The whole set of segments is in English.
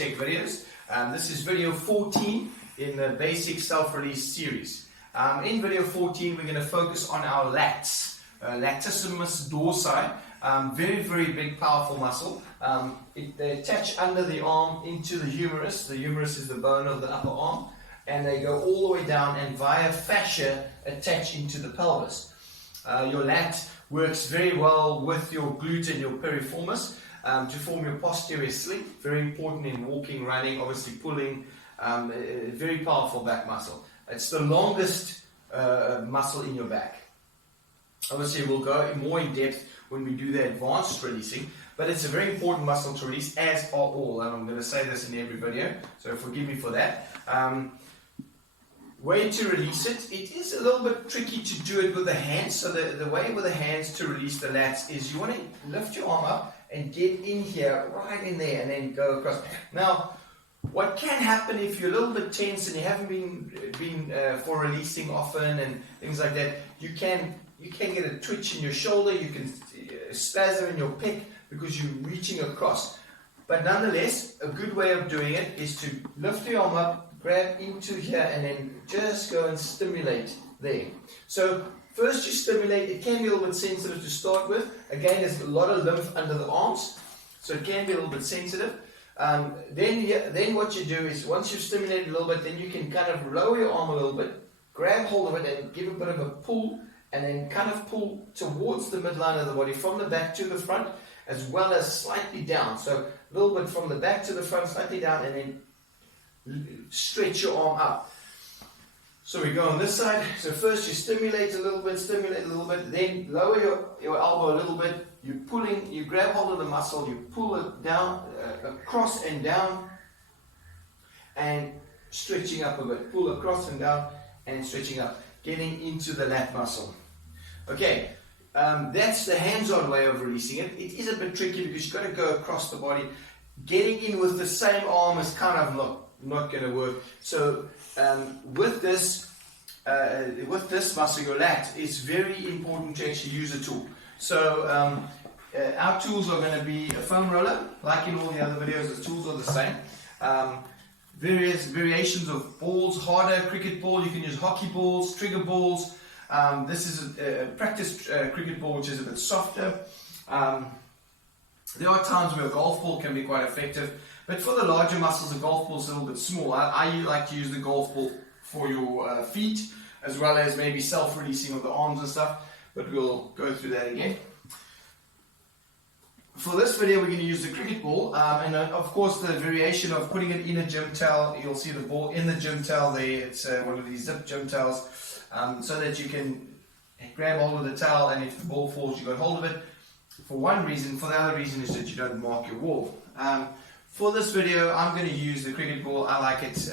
Tech videos. This is video 14 in the basic self-release series. In video 14 we're going to focus on our lats, Latissimus Dorsi, very big powerful muscle. They attach under the arm into the humerus. The humerus is the bone of the upper arm, and they go all the way down and via fascia attach into the pelvis. Your lat works very well with your glute and your piriformis to form your posterior sling. Very important in walking, running, obviously pulling. Very powerful back muscle. It's the longest muscle in your back. Obviously we'll go more in depth when we do the advanced releasing, but it's a very important muscle to release, as are all, and I'm going to say this in every video, so forgive me for that. Way to release it. It is a little bit tricky to do it with the hands. So the way with the hands to release the lats is you want to lift your arm up and get in here, right in there, and then go across. Now, what can happen if you're a little bit tense and you haven't been for releasing often and things like that, you can get a twitch in your shoulder, you can spasm in your pec because you're reaching across. But nonetheless, a good way of doing it is to lift your arm up, grab into here, and then just go and stimulate there. So first you stimulate. It can be a little bit sensitive to start with. Again, there's a lot of lymph under the arms, so it can be a little bit sensitive. Then what you do is, once you've stimulated a little bit, then you can kind of lower your arm a little bit, grab hold of it and give a bit of a pull, and then kind of pull towards the midline of the body from the back to the front, as well as slightly down. So a little bit from the back to the front, slightly down, and then stretch your arm up. So we go on this side. So first you stimulate a little bit, then lower your elbow a little bit. You're pulling, you grab hold of the muscle, you pull it down, across and down, and stretching up a bit. Pull across and down, and stretching up, getting into the lat muscle. Okay, that's the hands-on way of releasing it. It is a bit tricky because you've got to go across the body. Getting in with the same arm is kind of not going to work. So with this muscle, your lat, it's very important to actually use a tool. So our tools are going to be a foam roller, like in all the other videos. The tools are the same. Various variations of balls, harder cricket ball. You can use hockey balls, trigger balls. This is a practice cricket ball, which is a bit softer. There are times where a golf ball can be quite effective, but for the larger muscles, a golf ball is a little bit small. I like to use the golf ball for your feet, as well as maybe self-releasing of the arms and stuff, but we'll go through that again. For this video, we're going to use the cricket ball, and of course the variation of putting it in a gym towel. You'll see the ball in the gym towel there. It's one of these zip gym towels, so that you can grab hold of the towel, and if the ball falls, you got hold of it. For one reason. For the other reason is that you don't mark your wall. For this video, I'm going to use the cricket ball. I like it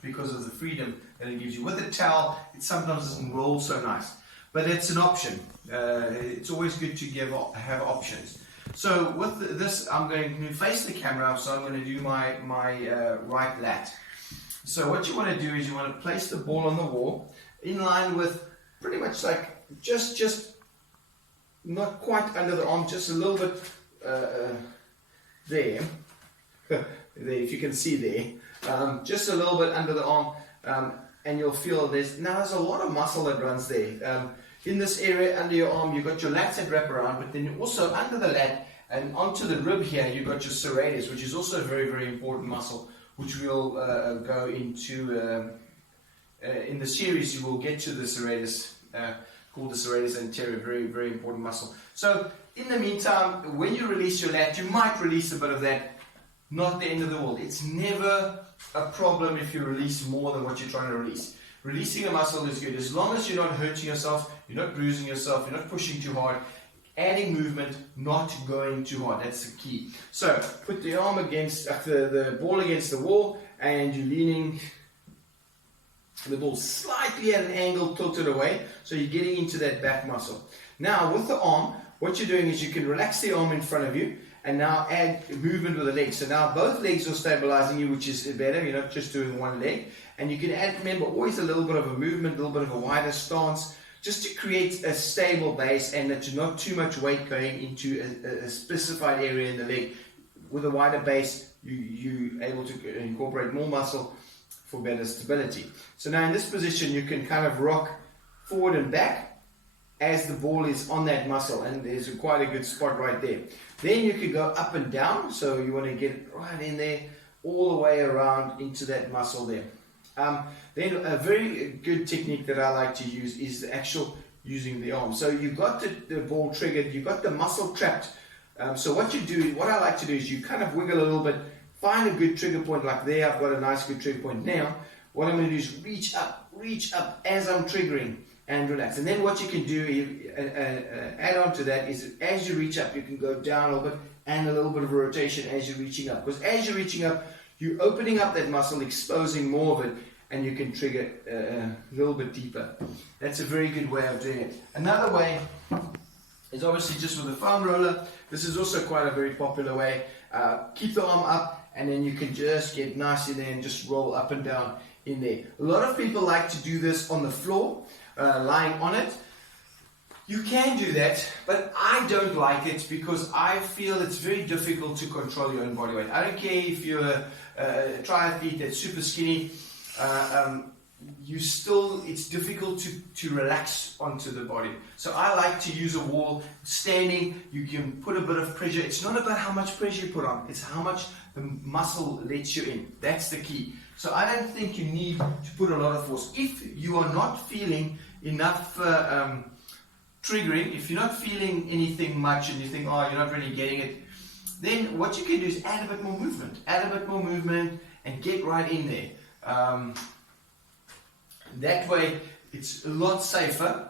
because of the freedom that it gives you. With the towel, it sometimes doesn't roll so nice, but it's an option. It's always good to have options. So with this, I'm going to face the camera, so I'm going to do my right lat. So what you want to do is you want to place the ball on the wall in line with pretty much like just not quite under the arm, just a little bit there. There, if you can see there, just a little bit under the arm, and you'll feel there's a lot of muscle that runs there. In this area under your arm, you've got your lats that wrap around, but then also under the lat and onto the rib here, you've got your serratus, which is also a very important muscle, which we'll go into in the series. You will get to the serratus, called the serratus anterior, very important muscle. So in the meantime, when you release your lat, you might release a bit of that. Not the end of the world. It's never a problem if you release more than what you're trying to release. Releasing a muscle is good as long as you're not hurting yourself, you're not bruising yourself, you're not pushing too hard. Adding movement, not going too hard. That's the key. So put the arm against the ball against the wall, and you're leaning the ball slightly at an angle, tilted away, so you're getting into that back muscle. Now with the arm, what you're doing is you can relax the arm in front of you and now add movement with the legs. So now both legs are stabilizing you, which is better. You're not just doing one leg. And you can add, remember, always a little bit of a movement, a little bit of a wider stance, just to create a stable base and that not too much weight going into a specified area in the leg. with a wider base, you're able to incorporate more muscle for better stability. So now in this position, you can kind of rock forward and back as the ball is on that muscle, and there's quite a good spot right there. Then you can go up and down, so you want to get right in there, all the way around into that muscle there. Then a very good technique that I like to use is the actual using the arm. So you've got the ball triggered, you've got the muscle trapped. So what I like to do is you kind of wiggle a little bit, find a good trigger point like there. I've got a nice good trigger point. Now what I'm going to do is reach up as I'm triggering and relax. And then what you can do, add on to that, is as you reach up, you can go down a little bit and a little bit of a rotation as you're reaching up. Because as you're reaching up, you're opening up that muscle, exposing more of it, and you can trigger a little bit deeper. That's a very good way of doing it. Another way is obviously just with a foam roller. This is also quite a very popular way. Keep the arm up, and then you can just get nice in there and just roll up and down in there. A lot of people like to do this on the floor, lying on it. You can do that, but I don't like it because I feel it's very difficult to control your own body weight. I don't care if you're a triathlete that's super skinny, it's difficult to relax onto the body. So I like to use a wall. Standing, you can put a bit of pressure. It's not about how much pressure you put on, it's how much the muscle lets you in. That's the key. So I don't think you need to put a lot of force. If you are not feeling enough triggering, if you're not feeling anything much and you think, oh, you're not really getting it, then what you can do is add a bit more movement, and get right in there. That way it's a lot safer.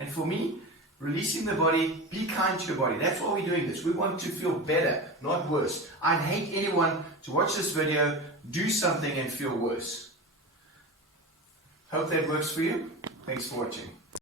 And for me, releasing the body, be kind to your body. That's why we're doing this. We want to feel better, not worse. I'd hate anyone to watch this video, do something and feel worse. Hope that works for you. Thanks for watching.